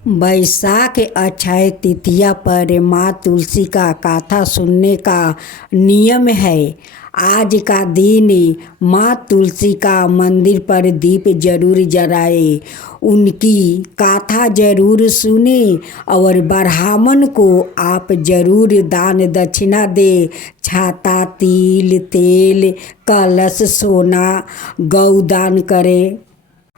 बैसाख अक्षय तृतीया पर माँ तुलसी का कथा सुनने का नियम है। आज का दिन माँ तुलसी का मंदिर पर दीप जरूर जलाए, उनकी कथा जरूर सुने और ब्राह्मण को आप जरूर दान दक्षिणा दे। छाता, तिल, तेल, कलश, सोना, गौदान करें।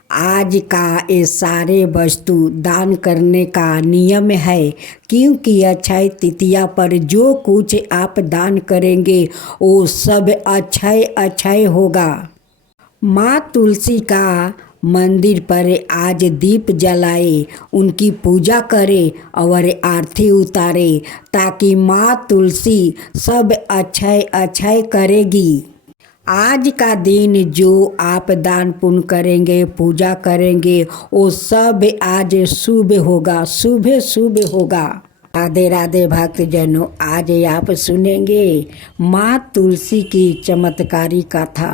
आज का ये सारे वस्तु दान करने का नियम है, क्योंकि अक्षय तृतीया पर जो कुछ आप दान करेंगे वो सब अक्षय अक्षय होगा। माँ तुलसी का मंदिर पर आज दीप जलाए, उनकी पूजा करे और आरती उतारे, ताकि माँ तुलसी सब अक्षय अक्षय करेगी। आज का दिन जो आप दान पुण्य करेंगे, पूजा करेंगे, वो सब आज शुभ होगा, शुभ शुभ होगा। राधे राधे भक्तजनों, आज आप सुनेंगे माँ तुलसी की चमत्कारी कथा।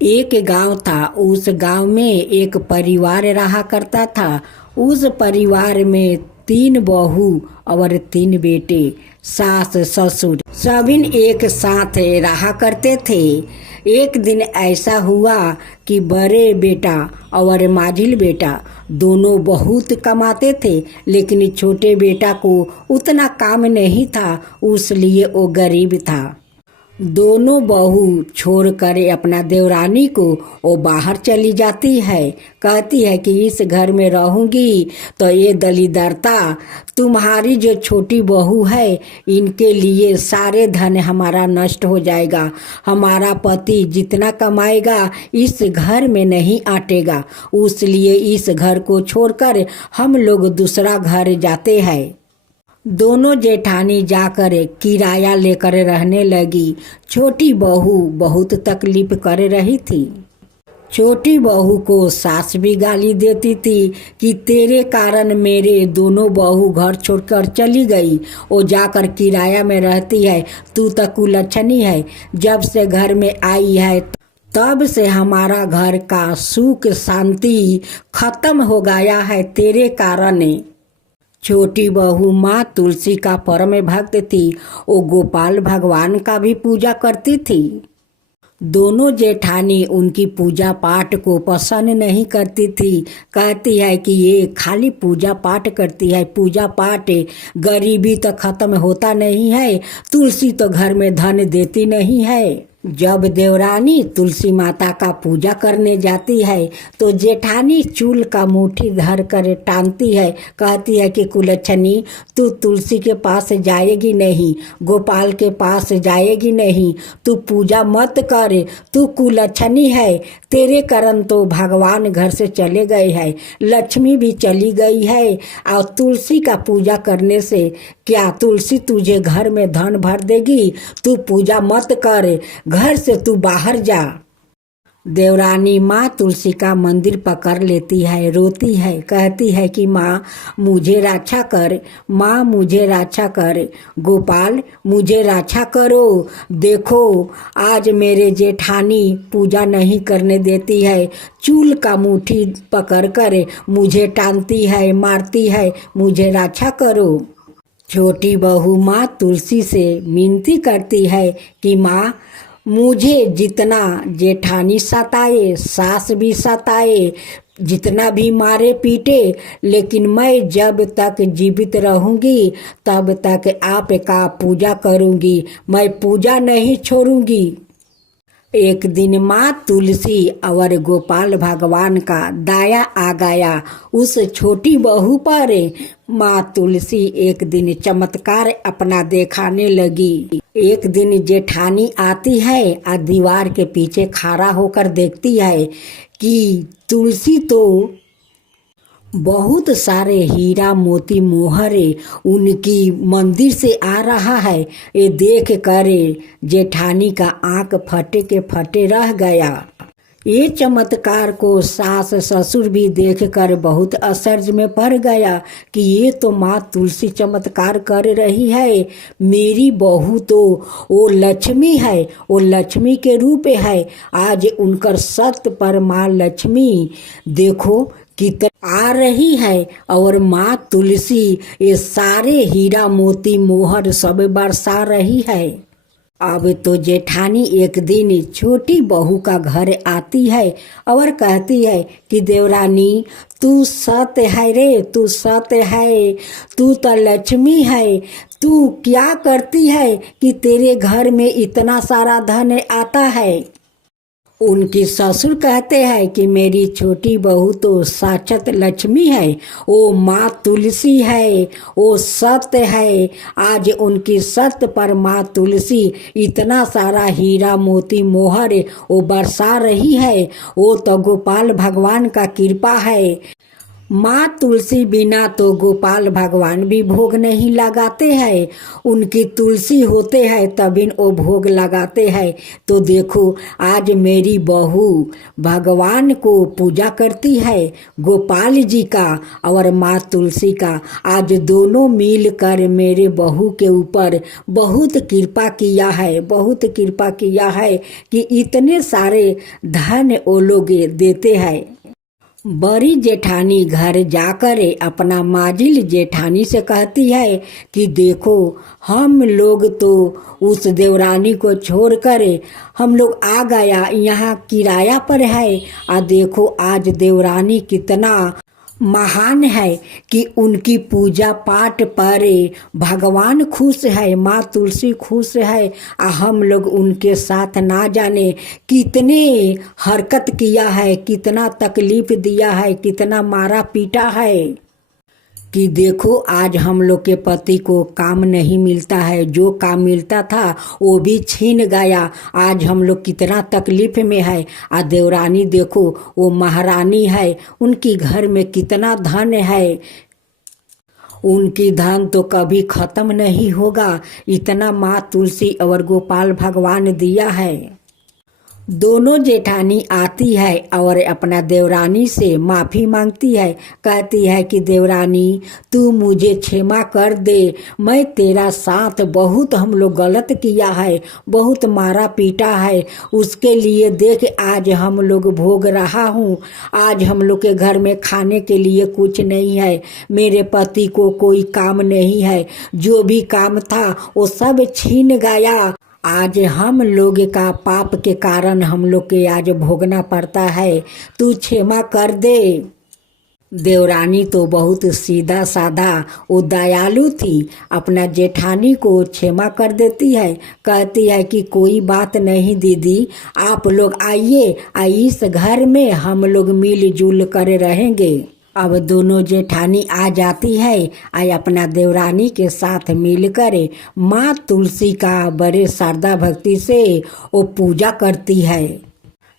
एक गांव था, उस गांव में एक परिवार रहा करता था। उस परिवार में 3 बहू और 3 बेटे, सास ससुर सभी एक साथ रहा करते थे। एक दिन ऐसा हुआ कि बड़े बेटा और माझिल बेटा दोनों बहुत कमाते थे, लेकिन छोटे बेटा को उतना काम नहीं था, इसलिए वो गरीब था। दोनों बहू छोड़कर अपना देवरानी को वो बाहर चली जाती है। कहती है कि इस घर में रहूंगी तो ये दलिदरता, तुम्हारी जो छोटी बहू है इनके लिए सारे धन हमारा नष्ट हो जाएगा। हमारा पति जितना कमाएगा इस घर में नहीं आटेगा, इसलिए इस घर को छोड़कर हम लोग दूसरा घर जाते हैं। दोनों जेठानी जाकर किराया लेकर रहने लगी। छोटी बहू बहुत तकलीफ कर रही थी। छोटी बहू को सास भी गाली देती थी कि तेरे कारण मेरे दोनों बहू घर छोड़कर चली गई, वो जाकर किराया में रहती है, तू तो कुलच्छनी है। जब से घर में आई है तब से हमारा घर का सुख शांति खत्म हो गया है तेरे कारण। छोटी बहू माँ तुलसी का परम भक्त थी, वो गोपाल भगवान का भी पूजा करती थी। दोनों जेठानी उनकी पूजा पाठ को पसंद नहीं करती थी। कहती है कि ये खाली पूजा पाठ करती है, पूजा पाठ, गरीबी तो खत्म होता नहीं है, तुलसी तो घर में धन देती नहीं है। जब देवरानी तुलसी माता का पूजा करने जाती है तो जेठानी चूल का मुट्ठी धर कर टांगती है। कहती है कि कुलच्छनी, तू तुलसी के पास जाएगी नहीं, गोपाल के पास जाएगी नहीं, तू पूजा मत कर, तू कुलच्छनी है। तेरे कारण तो भगवान घर से चले गए हैं, लक्ष्मी भी चली गई है, और तुलसी का पूजा करने से क्या तुलसी तुझे घर में धन भर देगी? तू पूजा मत कर, घर से तू बाहर जा। देवरानी माँ तुलसी का मंदिर पकड़ लेती है, रोती है, कहती है कि माँ मुझे रक्षा कर, माँ मुझे रक्षा कर, गोपाल मुझे रक्षा करो। देखो आज मेरे जेठानी पूजा नहीं करने देती है, चूल का मुट्ठी पकड़ कर मुझे टांगती है, मारती है, मुझे रक्षा करो। छोटी बहू माँ तुलसी से विनती करती है कि माँ मुझे जितना जेठानी सताए, सास भी सताए, जितना भी मारे पीटे, लेकिन मैं जब तक जीवित रहूंगी तब तक आपका पूजा करूंगी, मैं पूजा नहीं छोड़ूंगी। एक दिन माँ तुलसी और गोपाल भगवान का दया आ गया उस छोटी बहू पर। माँ तुलसी एक दिन चमत्कार अपना दिखाने लगी। एक दिन जेठानी आती है और दीवार के पीछे खड़ा होकर देखती है कि तुलसी तो बहुत सारे हीरा मोती मोहरे उनकी मंदिर से आ रहा है। ये देख कर जेठानी का आंख फटे के फटे रह गया। ये चमत्कार को सास ससुर भी देखकर बहुत आश्चर्य में पड़ गया कि ये तो माँ तुलसी चमत्कार कर रही है, मेरी बहू तो वो लक्ष्मी है, वो लक्ष्मी के रूप है। आज उनकर सत्य पर माँ लक्ष्मी देखो कितना आ रही है और माँ तुलसी ये सारे हीरा मोती मोहर सब बरसा रही है। अब तो जेठानी एक दिन छोटी बहू का घर आती है और कहती है कि देवरानी तू सत्य है रे, तू सत्य है, तू तो लक्ष्मी है, तू क्या करती है कि तेरे घर में इतना सारा धन आता है। उनकी ससुर कहते हैं कि मेरी छोटी बहू तो साक्षात लक्ष्मी है, वो माँ तुलसी है, वो सत्य है। आज उनकी सत्य पर माँ तुलसी इतना सारा हीरा मोती मोहर वो बरसा रही है। वो तो गोपाल भगवान का कृपा है। माँ तुलसी बिना तो गोपाल भगवान भी भोग नहीं लगाते हैं। उनकी तुलसी होते हैं तभी वो भोग लगाते हैं। तो देखो आज मेरी बहू भगवान को पूजा करती है, गोपाल जी का और माँ तुलसी का। आज दोनों मिलकर मेरे बहू के ऊपर बहुत कृपा किया है, बहुत कृपा किया है कि इतने सारे धन वो लोग देते हैं। बड़ी जेठानी घर जाकर अपना माजिल जेठानी से कहती है कि देखो हम लोग तो उस देवरानी को छोड़कर हम लोग आ गया, यहाँ किराया पर है। देखो आज देवरानी कितना महान है कि उनकी पूजा पाठ पर भगवान खुश है, माँ तुलसी खुश है। हम लोग उनके साथ ना जाने कितने हरकत किया है, कितना तकलीफ दिया है, कितना मारा पीटा है कि देखो आज हम लोग के पति को काम नहीं मिलता है, जो काम मिलता था वो भी छीन गया। आज हम लोग कितना तकलीफ में है। देवरानी देखो वो महारानी है, उनकी घर में कितना धन है, उनकी धन तो कभी खत्म नहीं होगा। इतना माँ तुलसी और गोपाल भगवान दिया है। दोनों जेठानी आती है और अपना देवरानी से माफ़ी मांगती है। कहती है कि देवरानी तू मुझे क्षमा कर दे, मैं तेरा साथ बहुत हम लोग गलत किया है, बहुत मारा पीटा है, उसके लिए देख आज हम लोग भोग रहा हूँ। आज हम लोग के घर में खाने के लिए कुछ नहीं है, मेरे पति को कोई काम नहीं है, जो भी काम था वो सब छीन गया। आज हम लोग का पाप के कारण हम लोग के आज भोगना पड़ता है, तू क्षमा कर दे। देवरानी तो बहुत सीधा साधा वो दयालु थी, अपना जेठानी को क्षमा कर देती है। कहती है कि कोई बात नहीं दीदी, आप लोग आइए, इस घर में हम लोग मिलजुल कर रहेंगे। अब दोनों जेठानी आ जाती है, अपना देवरानी के साथ मिलकर माँ तुलसी का बड़े श्रद्धा भक्ति से वो पूजा करती है।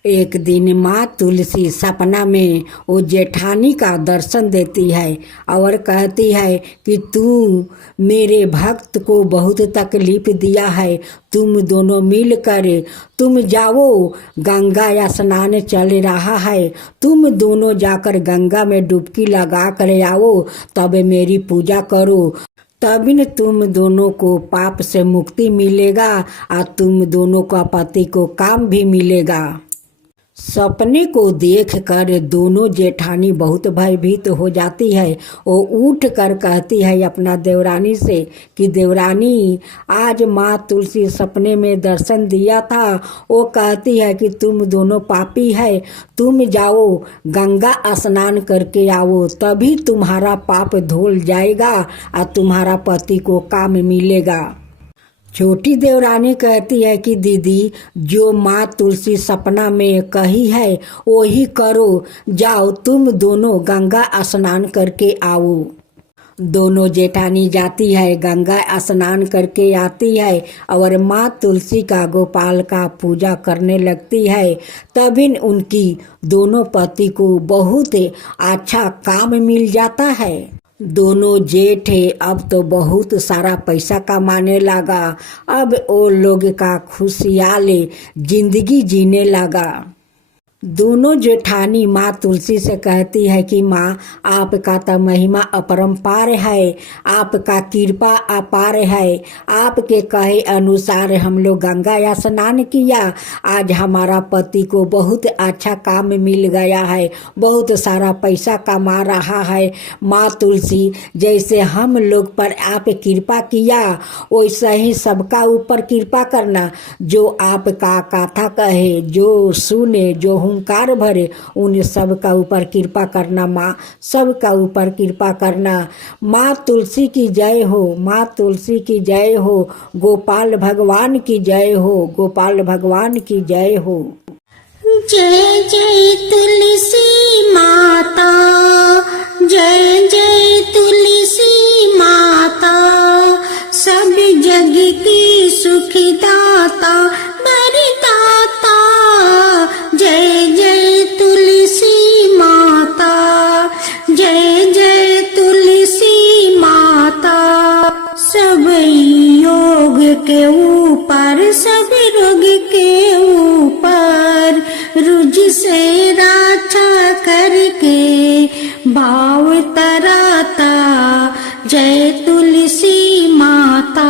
एक दिन माँ तुलसी सपना में वो जेठानी का दर्शन देती है और कहती है कि तू मेरे भक्त को बहुत तकलीफ दिया है, तुम दोनों मिलकर तुम जाओ, गंगा स्नान चल रहा है, तुम दोनों जाकर गंगा में डुबकी लगा कर आओ, तब मेरी पूजा करो, तभी न तुम दोनों को पाप से मुक्ति मिलेगा और तुम दोनों का पति को काम भी मिलेगा। सपने को देखकर दोनों जेठानी बहुत भयभीत हो जाती है। वो उठ कर कहती है अपना देवरानी से कि देवरानी आज माँ तुलसी सपने में दर्शन दिया था, वो कहती है कि तुम दोनों पापी है, तुम जाओ गंगा स्नान करके आओ, तभी तुम्हारा पाप धुल जाएगा और तुम्हारा पति को काम मिलेगा। छोटी देवरानी कहती है कि दीदी जो माँ तुलसी सपना में कही है वही करो, जाओ तुम दोनों गंगा स्नान करके आओ। दोनों जेठानी जाती है, गंगा स्नान करके आती है और माँ तुलसी का गोपाल का पूजा करने लगती है। तभी उनकी दोनों पति को बहुत अच्छा काम मिल जाता है। दोनों जेठ अब तो बहुत सारा पैसा कमाने लगा, अब वो लोग का खुशहाल जिंदगी जीने लगा। दोनों जेठानी माँ तुलसी से कहती है कि माँ आपका तो महिमा अपरंपार है, आपका कृपा अपार है। आपके कहे अनुसार हम लोग गंगा स्नान किया, आज हमारा पति को बहुत अच्छा काम मिल गया है, बहुत सारा पैसा कमा रहा है। माँ तुलसी, जैसे हम लोग पर आप कृपा किया वैसे ही सबका ऊपर कृपा करना। जो आपका कथा कहे, जो सुने, जो हुंकार भरे, उन सब का ऊपर कृपा करना माँ, सब का ऊपर कृपा करना। माँ तुलसी की जय हो, माँ तुलसी की जय हो, गोपाल भगवान की जय हो, गोपाल भगवान की जय हो। जय जय तुलसी माता, जय जय तुलसी माता, सब जग की सुखदाता वरदाता। जय जय तुलसी माता, जय जय तुलसी माता, सब योग के ऊपर, सब रोग के ऊपर, रुज से रक्षा करके भाव तराता। जय तुलसी माता,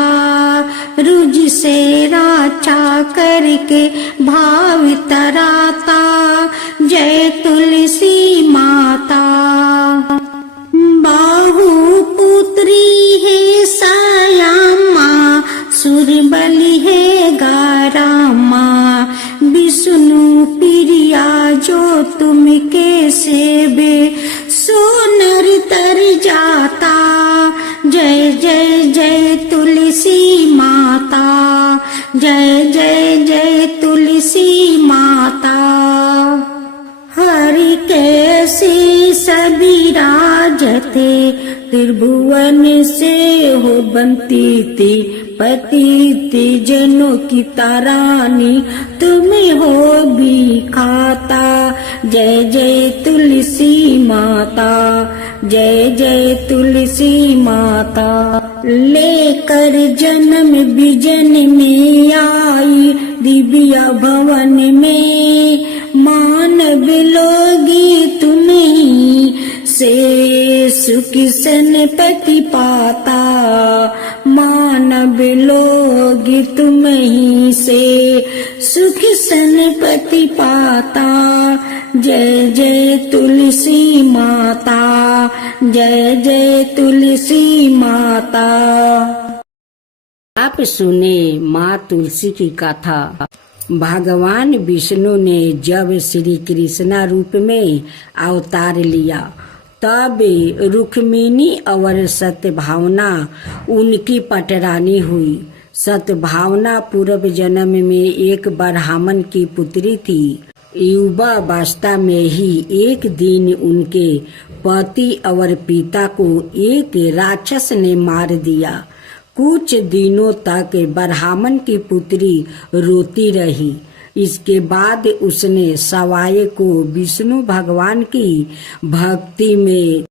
रुज से रक्षा करके भाव तराता। जय तुलसी माता। बाहु पुत्री है सयामा, सुरबली है गारामा, विष्णु प्रिया जो तुम के सेवे, सो नर तर जाता। जय जय जय तुलसी माता, जय जय जय तुलसी माता। हरि कैसे सभी राजते, त्रिभुवन से हो बनती थी, पतित जनों की तारानी तुम्हें हो भी खाता। जय जय तुलसी माता, जय जय तुलसी माता। लेकर जन्म बिजन में आई, दिव्या भवन में मानव लोगी तुम्हीं से सुख सनपति पाता। मानव लोग तुम्हीं से सुख सनपति पाता। जय जय तुलसी माता, जय जय तुलसी माता। आप सुने माँ तुलसी की कथा। भगवान विष्णु ने जब श्री कृष्णा रूप में अवतार लिया, तब रुक्मिणी और सत्यभावना उनकी पटरानी हुई। सत्यभावना पूर्व जन्म में एक ब्राह्मण की पुत्री थी। युवावस्था में ही एक दिन उनके पति और पिता को एक राक्षस ने मार दिया। कुछ दिनों तक ब्राह्मण की पुत्री रोती रही। इसके बाद उसने सवाए को विष्णु भगवान की भक्ति में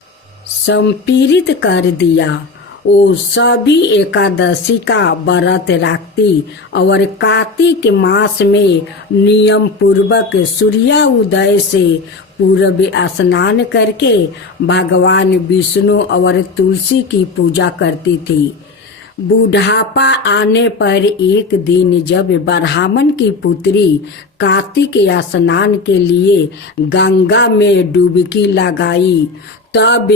संपीड़ित कर दिया। वो सभी एकादशी का व्रत रखती और कार्तिक मास में नियम पूर्वक सूर्योदय से पूर्व स्नान करके भगवान विष्णु और तुलसी की पूजा करती थी। बुढ़ापा आने पर एक दिन जब ब्राह्मण की पुत्री कार्तिक स्नान के लिए गंगा में डुबकी लगाई, तब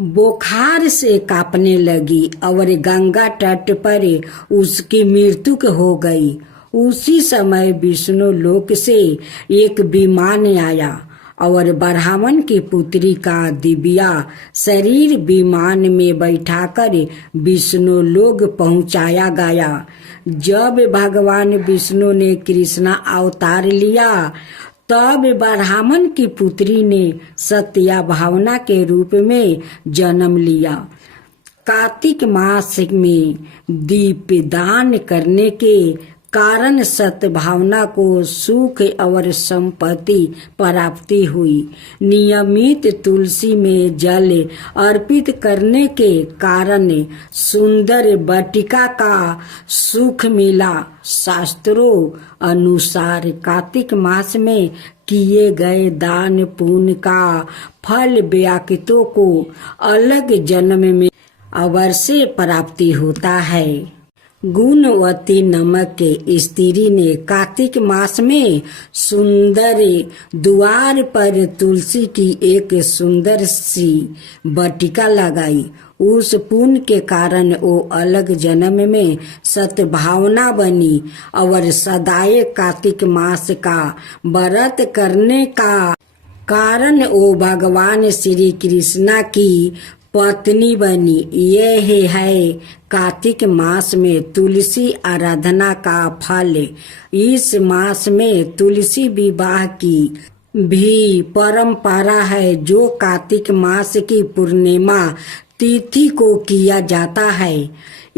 बुखार से कांपने लगी और गंगा तट पर उसकी मृत्यु हो गई। उसी समय विष्णु लोक से एक विमान आया और ब्राह्मण की पुत्री का दिव्या शरीर विमान में बैठाकर विष्णु लोक पहुंचाया गया। जब भगवान विष्णु ने कृष्णा अवतार लिया, तब ब्राह्मण की पुत्री ने सत्या भावना के रूप में जन्म लिया। कार्तिक मास में दीपदान करने के कारण सद्भावना को सुख और संपत्ति प्राप्ति हुई। नियमित तुलसी में जल अर्पित करने के कारण सुंदर वाटिका का सुख मिला। शास्त्रों अनुसार कार्तिक मास में किए गए दान पुण्य का फल व्याकृतों को अलग जन्म में अवश्य प्राप्ति होता है। गुणवती नामक स्त्री ने कार्तिक मास में सुंदर द्वार पर तुलसी की एक सुंदर सी वाटिका लगाई। उस पुण्य के कारण वो अलग जन्म में सद्भावना बनी और सदाए कार्तिक मास का व्रत करने का कारण वो भगवान श्री कृष्णा की पत्नी बनी। यह है कार्तिक मास में तुलसी आराधना का फल। इस मास में तुलसी विवाह की भी परंपरा है, जो कार्तिक मास की पूर्णिमा तिथि को किया जाता है।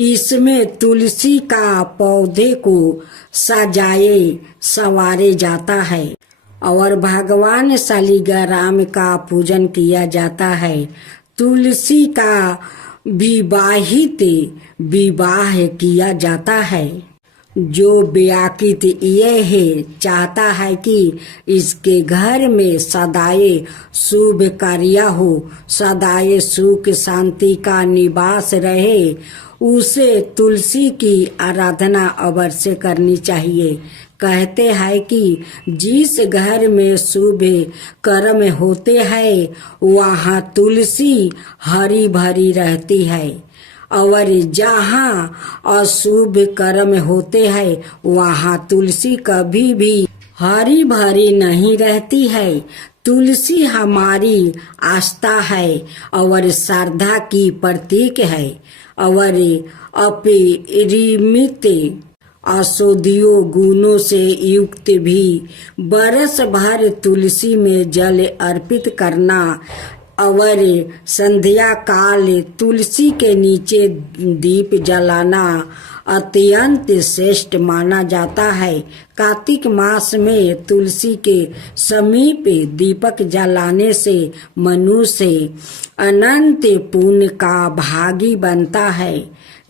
इसमें तुलसी का पौधे को सजाए संवारे जाता है और भगवान शालिग्राम का पूजन किया जाता है। तुलसी का विवाहित विवाह किया जाता है। जो व्याकृत यह चाहता है कि इसके घर में सदाए शुभ कार्य हो, सदाए सुख शांति का निवास रहे, उसे तुलसी की आराधना अवश्य करनी चाहिए। कहते हैं कि जिस घर में शुभ कर्म होते हैं वहाँ तुलसी हरी भरी रहती है और जहाँ अशुभ कर्म होते हैं वहाँ तुलसी कभी भी हरी भरी नहीं रहती है। तुलसी हमारी आस्था है और श्रद्धा की प्रतीक है और अपरिमित औषधियों गुणों से युक्त भी। बरस भर तुलसी में जल अर्पित करना और संध्या काल तुलसी के नीचे दीप जलाना अत्यंत श्रेष्ठ माना जाता है। कार्तिक मास में तुलसी के समीप दीपक जलाने से मनुष्य अनंत पुण्य का भागी बनता है।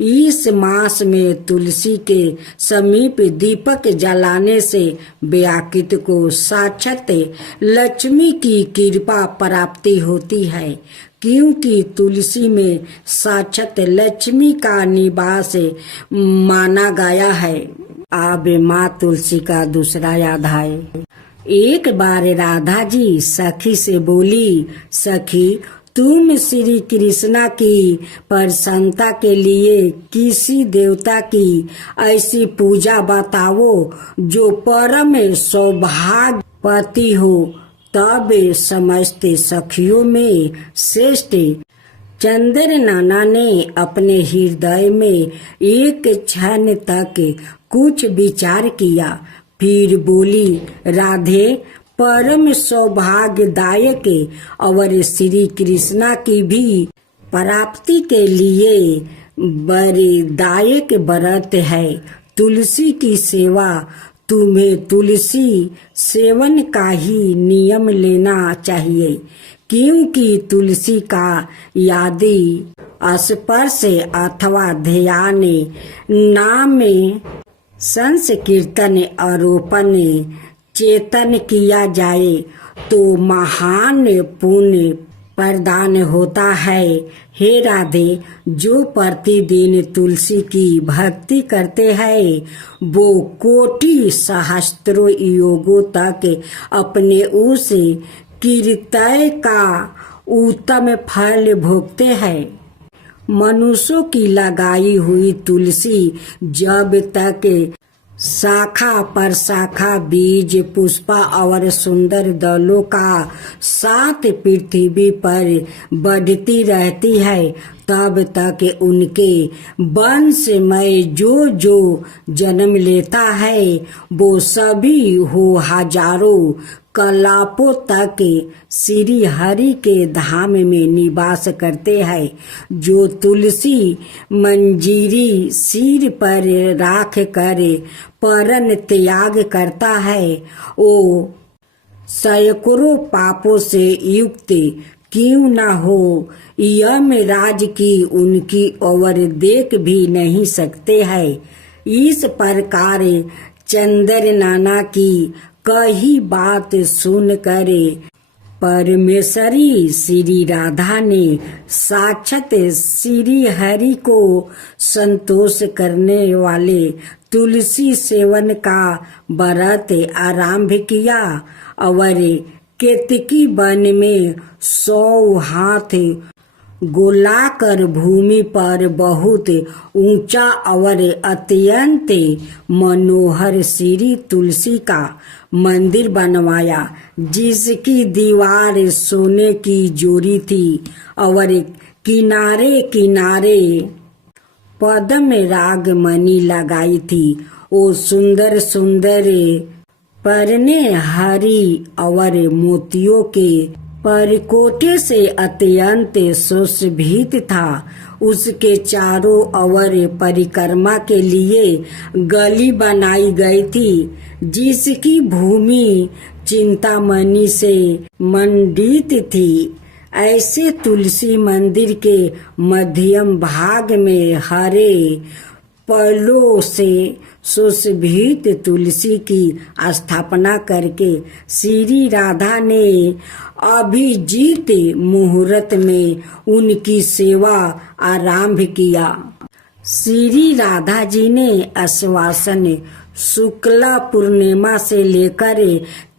इस मास में तुलसी के समीप दीपक जलाने से व्याकृत को साक्षात लक्ष्मी की कृपा प्राप्ति होती है, क्योंकि तुलसी में साक्षात लक्ष्मी का निवास माना गया है। अब माँ तुलसी का दूसरा अध्याय। एक बार राधा जी सखी से बोली, सखी तुम श्री कृष्णा की प्रसन्नता के लिए किसी देवता की ऐसी पूजा बताओ जो परम सौभाग्यवती हो। तब समस्त सखियों में श्रेष्ठ चंद्र नाना ने अपने हृदय में एक क्षण तक कुछ विचार किया, फिर बोली, राधे परम सौभाग्यदायक और श्री कृष्णा की भी प्राप्ति के लिए वरदायक व्रत है तुलसी की सेवा। तुम्हें तुलसी सेवन का ही नियम लेना चाहिए, क्योंकि तुलसी का यदि स्पर्श अथवा ध्यान, नाम संकीर्तन, आरोपण, चेतन किया जाए तो महान पुण्य प्रदान होता है। हे राधे, जो प्रतिदिन तुलसी की भक्ति करते हैं वो कोटि सहस्त्रों योगों तक अपने उस कीर्तन का उत्तम फल भोगते हैं। मनुष्यों की लगाई हुई तुलसी जब तक शाखा पर शाखा, बीज, पुष्पा और सुंदर दलों का साथ पृथ्वी पर बढ़ती रहती है, तब तक उनके वंश में जो जो जन्म लेता है वो सभी हो हजारों कलापों तक श्री हरि के धाम में निवास करते हैं। जो तुलसी मंजीरी सिर पर राख कर परन त्याग करता है, वो सैकड़ों पापों से युक्त क्यों न हो, यमराज की उनकी ओर देख भी नहीं सकते हैं। इस प्रकार चंद्र नाना की कही बात सुनकर परमेश्वरी श्री राधा ने साक्षात श्री हरि को संतोष करने वाले तुलसी सेवन का व्रत आरंभ किया और केतकी वन में 100 हाथ गोलाकर भूमि पर बहुत ऊंचा और अत्यंत मनोहर श्री तुलसी का मंदिर बनवाया, जिसकी दीवार सोने की जोड़ी थी और किनारे किनारे पद्म राग मणि लगाई थी। वो सुंदर सुंदर परने हरी और मोतियों के परकोटे से अत्यंत सुशोभित था। उसके चारों ओर परिक्रमा के लिए गली बनाई गई थी, जिसकी भूमि चिंतामणि से मंडित थी। ऐसे तुलसी मंदिर के मध्यम भाग में हरे फलों से सुशोभित तुलसी की स्थापना करके श्री राधा ने अभिजीत मुहूर्त में उनकी सेवा आरंभ किया। श्री राधा जी ने आश्वासन शुक्ला पूर्णिमा से लेकर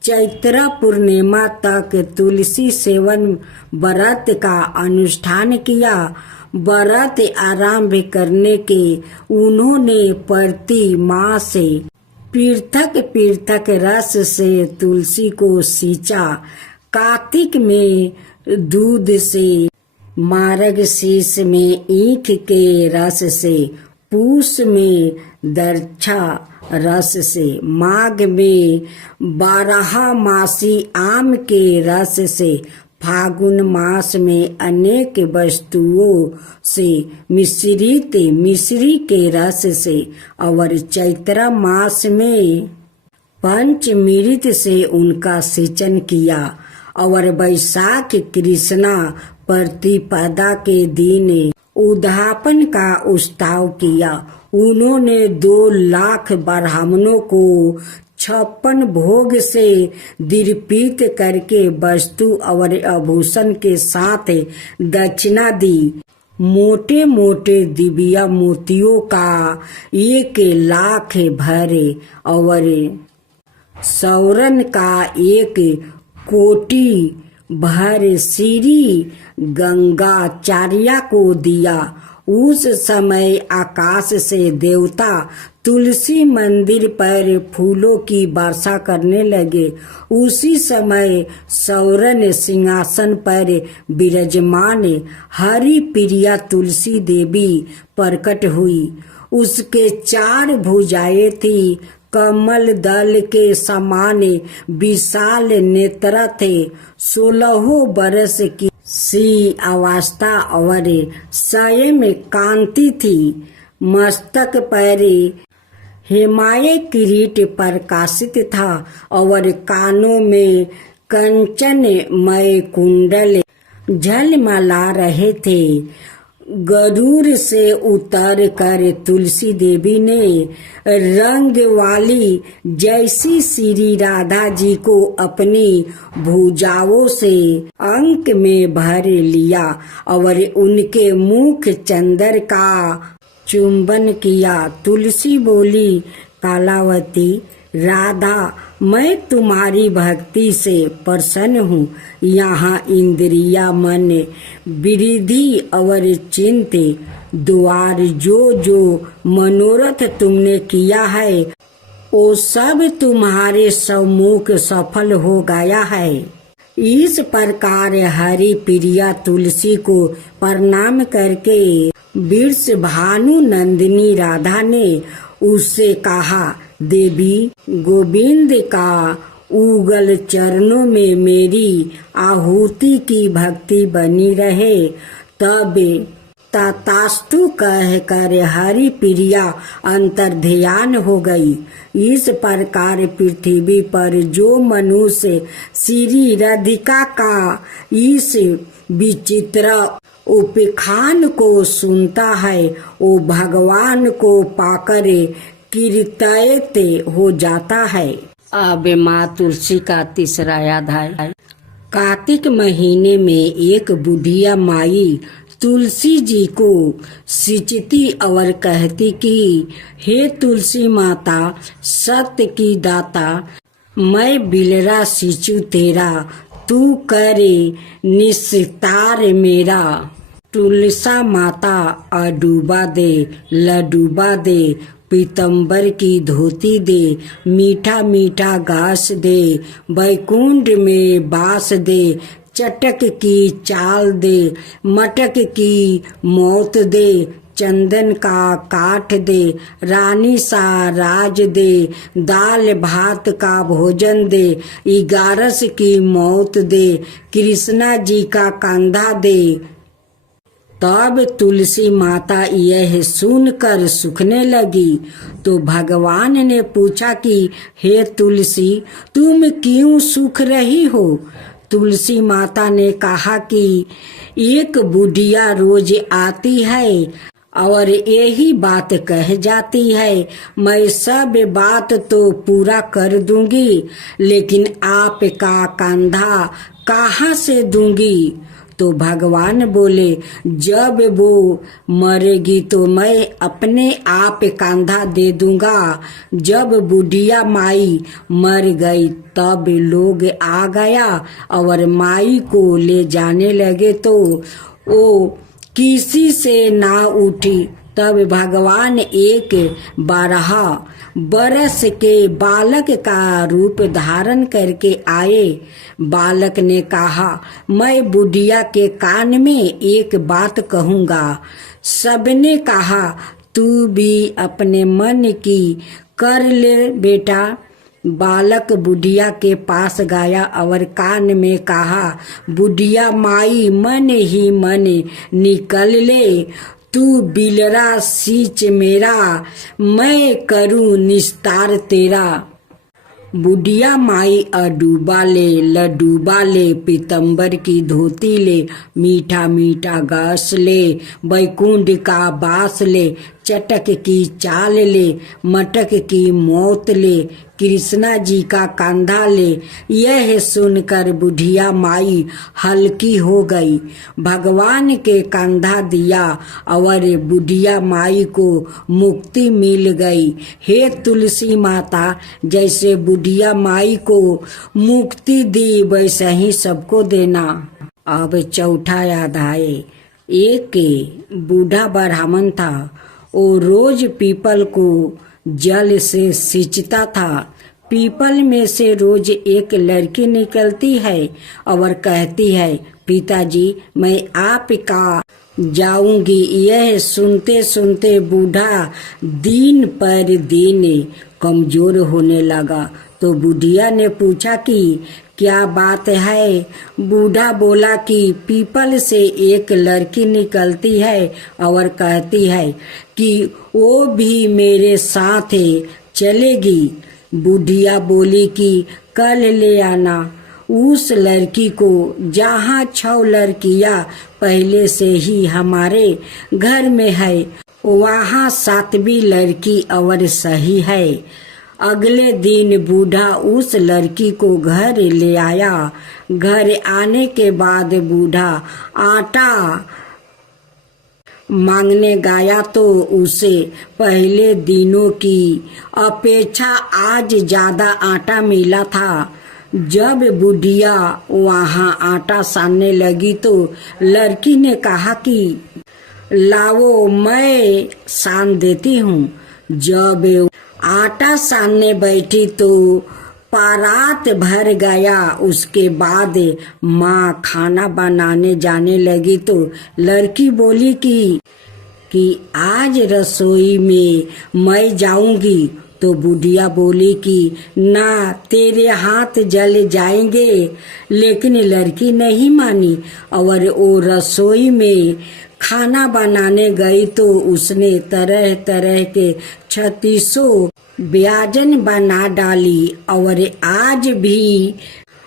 चैत्र पूर्णिमा तक तुलसी सेवन व्रत का अनुष्ठान किया। व्रत आरंभ करने के उन्होंने प्रति मास पृथक पृथक रस से तुलसी को सींचा। कार्तिक में दूध से, मार्गशीर्ष में ईख के रस से, पूष में दर्छा रस से, माघ में 12 मासी आम के रस से, फागुन मास में अनेक वस्तुओं से मिश्रित मिश्री के रस से और चैत्र मास में पंचमृत से उनका सिंचन किया और वैशाख कृष्णा प्रतिपदा के दिन उद्यापन का उत्सव किया। उन्होंने 2 लाख ब्राह्मणों को 56 भोग से दीर्पित करके वस्तु और आभूषण के साथ दक्षिणा दी। मोटे मोटे दिव्य मोतियों का 1 लाख भरे और सौरन का 1 कोटि भर श्री गंगाचार्य को दिया। उस समय आकाश से देवता तुलसी मंदिर पर फूलों की वर्षा करने लगे। उसी समय सौरन सिंहासन पर विराजमान हरि प्रिया तुलसी देवी प्रकट हुई। उसके 4 भुजाएं थी, कमल दल के समान विशाल नेत्र थे, 16 बरस की सी अवस्था और सय में कांति थी। मस्तक पर हिमालय किरीट प्रकाशित था और कानों में कंचनमय कुंडल झलमला रहे थे। गरुड़ से उतर कर तुलसी देवी ने रंग वाली जैसी श्री राधा जी को अपनी भुजाओं से अंक में भर लिया और उनके मुख चंदर का चुंबन किया। तुलसी बोली, कालावती राधा, मैं तुम्हारी भक्ति से प्रसन्न हूँ। यहाँ इंद्रिया, मन, वृद्धि और चिंत द्वार जो मनोरथ तुमने किया है, वो सब तुम्हारे सम्मुख सफल हो गया है। इस प्रकार हरि प्रिया तुलसी को प्रणाम करके वृष भानु नंदिनी राधा ने उससे कहा, देवी, गोविंद का उगल चरणों में मेरी आहुति की भक्ति बनी रहे। तब तथास्तु कह कर हरि प्रिया अंतर ध्यान हो गई। इस प्रकार पृथ्वी पर जो मनुष्य श्री राधिका का इस विचित्र उपाख्यान को सुनता है वो भगवान को पाकर कृतार्थ हो जाता है। अब माँ तुलसी का तीसरा अध्याय। कार्तिक महीने में एक बुढ़िया माई तुलसी जी को सिंचती और कहती कि हे तुलसी माता सत्य की दाता, मैं बिलरा सिंचू तेरा, तू करे निस्तार मेरा। तुलसा माता अडूबा दे, लडूबा दे, पीतम्बर की धोती दे, मीठा मीठा घास दे, बैकुंठ में बास दे, चटक की चाल दे, मटक की मौत दे, चंदन का काठ दे, रानी सा राज दे, दाल भात का भोजन दे, 11 की मौत दे, कृष्णा जी का कंधा दे। तब तुलसी माता यह सुनकर सूखने लगी। तो भगवान ने पूछा कि हे तुलसी, तुम क्यों सूख रही हो? तुलसी माता ने कहा कि एक बुढ़िया रोज आती है और यही बात कह जाती है, मैं सब बात तो पूरा कर दूंगी, लेकिन आपका कंधा कहाँ से दूंगी? तो भगवान बोले, जब वो मरेगी तो मैं अपने आप कंधा दे दूंगा। जब बुढ़िया माई मर गई तब लोग आ गया और माई को ले जाने लगे तो वो किसी से ना उठी। तब भगवान एक 12 बरस के बालक का रूप धारण करके आए। बालक ने कहा, मैं बुढ़िया के कान में एक बात कहूँगा। सबने कहा, तू भी अपने मन की कर ले बेटा। बालक बुढ़िया के पास गया और कान में कहा, बुढ़िया माई मन ही मन निकल ले, तू बिलरा सींच मेरा, मैं करूं निस्तार तेरा। बुढ़िया माई अडूबा ले, लडूबा ले, पीतम्बर की धोती ले, मीठा मीठा घास ले, बैकुंठ का बास ले, चटक की चाल ले, मटक की मौत ले, कृष्णा जी का कंधा ले। यह सुनकर बुढ़िया माई हल्की हो गई। भगवान के कंधा दिया और बुढ़िया माई को मुक्ति मिल गई। हे तुलसी माता, जैसे बुढ़िया माई को मुक्ति दी वैसे ही सबको देना। अब चौथा अध्याय। एक बूढ़ा ब्राह्मण था, वो रोज पीपल को जल से सींचता था। पीपल में से रोज एक लड़की निकलती है और कहती है, पिताजी मैं आपका जाऊंगी। यह सुनते सुनते बूढ़ा दिन पर दिन कमजोर होने लगा। तो बुढ़िया ने पूछा कि क्या बात है? बूढ़ा बोला कि पीपल से एक लड़की निकलती है और कहती है कि वो भी मेरे साथ चलेगी। बुढ़िया बोली कि कल ले आना। उस लड़की को जहाँ 6 लड़कियाँ पहले से ही हमारे घर में है, वहाँ 7वीं लड़की और सही है। अगले दिन बूढ़ा उस लड़की को घर ले आया। घर आने के बाद बूढ़ा आटा मांगने गया तो उसे पहले दिनों की अपेक्षा आज ज्यादा आटा मिला था। जब बुढ़िया वहाँ आटा सानने लगी तो लड़की ने कहा कि लाओ मैं सान देती हूँ। जब आटा सानने बैठी तो परात भर गया। उसके बाद माँ खाना बनाने जाने लगी तो लड़की बोली कि आज रसोई में मैं जाऊंगी, तो बुढ़िया बोली कि ना, तेरे हाथ जल जाएंगे। लेकिन लड़की नहीं मानी और वो रसोई में खाना बनाने गई तो उसने तरह तरह के 36 व्यंजन बना डाली और आज भी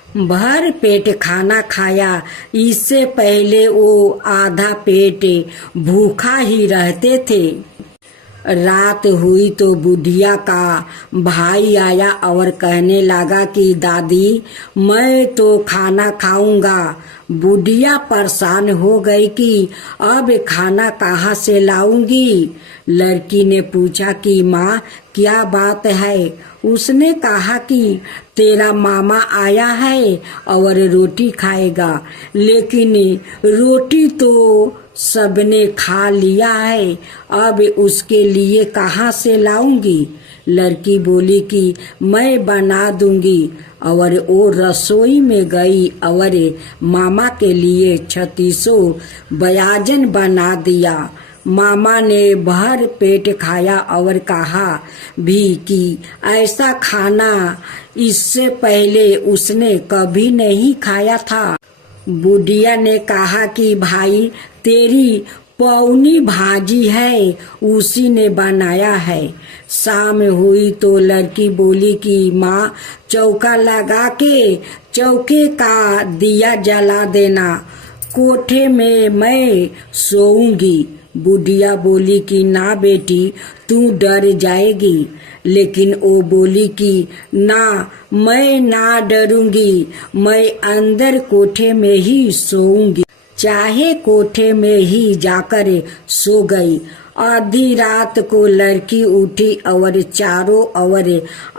भर पेट खाना खाया। इससे पहले वो आधा पेट भूखा ही रहते थे। रात हुई तो बुढ़िया का भाई आया और कहने लगा कि दादी, मैं तो खाना खाऊंगा। बुढ़िया परेशान हो गई कि अब खाना कहाँ से लाऊंगी। लड़की ने पूछा कि माँ, क्या बात है? उसने कहा कि तेरा मामा आया है और रोटी खाएगा, लेकिन रोटी तो सबने खा लिया है, अब उसके लिए कहाँ से लाऊंगी। लड़की बोली कि मैं बना दूंगी और वो रसोई में गई और मामा के लिए 36 व्यंजन बना दिया। मामा ने भर पेट खाया और कहा भी कि ऐसा खाना इससे पहले उसने कभी नहीं खाया था। बुढ़िया ने कहा कि भाई, तेरी पौनी भाजी है, उसी ने बनाया है। शाम हुई तो लड़की बोली कि माँ, चौका लगा के चौके का दिया जला देना, कोठे में मैं सोऊंगी। बुढ़िया बोली कि ना बेटी, तू डर जाएगी। लेकिन वो बोली कि ना, मैं ना डरूंगी, मैं अंदर कोठे में ही सोऊंगी। चाहे कोठे में ही जाकर सो गई। आधी रात को लड़की उठी और चारों ओर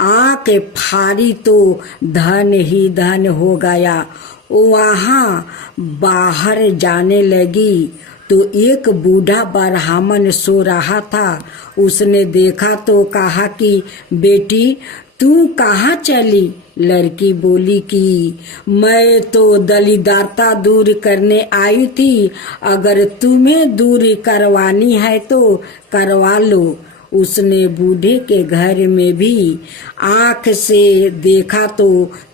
आंख फाड़ी तो धन ही धन हो गया। वहाँ बाहर जाने लगी तो एक बूढ़ा ब्राह्मण सो रहा था। उसने देखा तो कहा कि बेटी, तू कहाँ चली? लड़की बोली कि मैं तो दलिद्रता दूर करने आई थी, अगर तुम्हें दूर करवानी है तो करवा लो। उसने बूढ़े के घर में भी आंख से देखा तो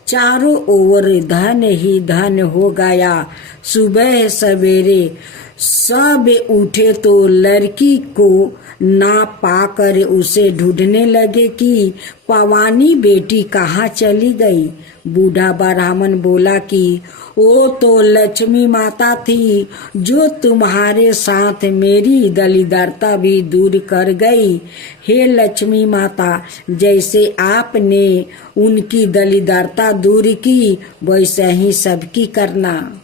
चारों ओर धन ही धन हो गया। सुबह सवेरे सब उठे तो लड़की को ना पाकर उसे ढूंढने लगे कि पवानी बेटी कहाँ चली गई। बूढ़ा ब्राह्मण बोला कि वो तो लक्ष्मी माता थी, जो तुम्हारे साथ मेरी दलिद्रता भी दूर कर गई। हे लक्ष्मी माता, जैसे आपने उनकी दलिद्रता दूर की, वैसे ही सबकी करना।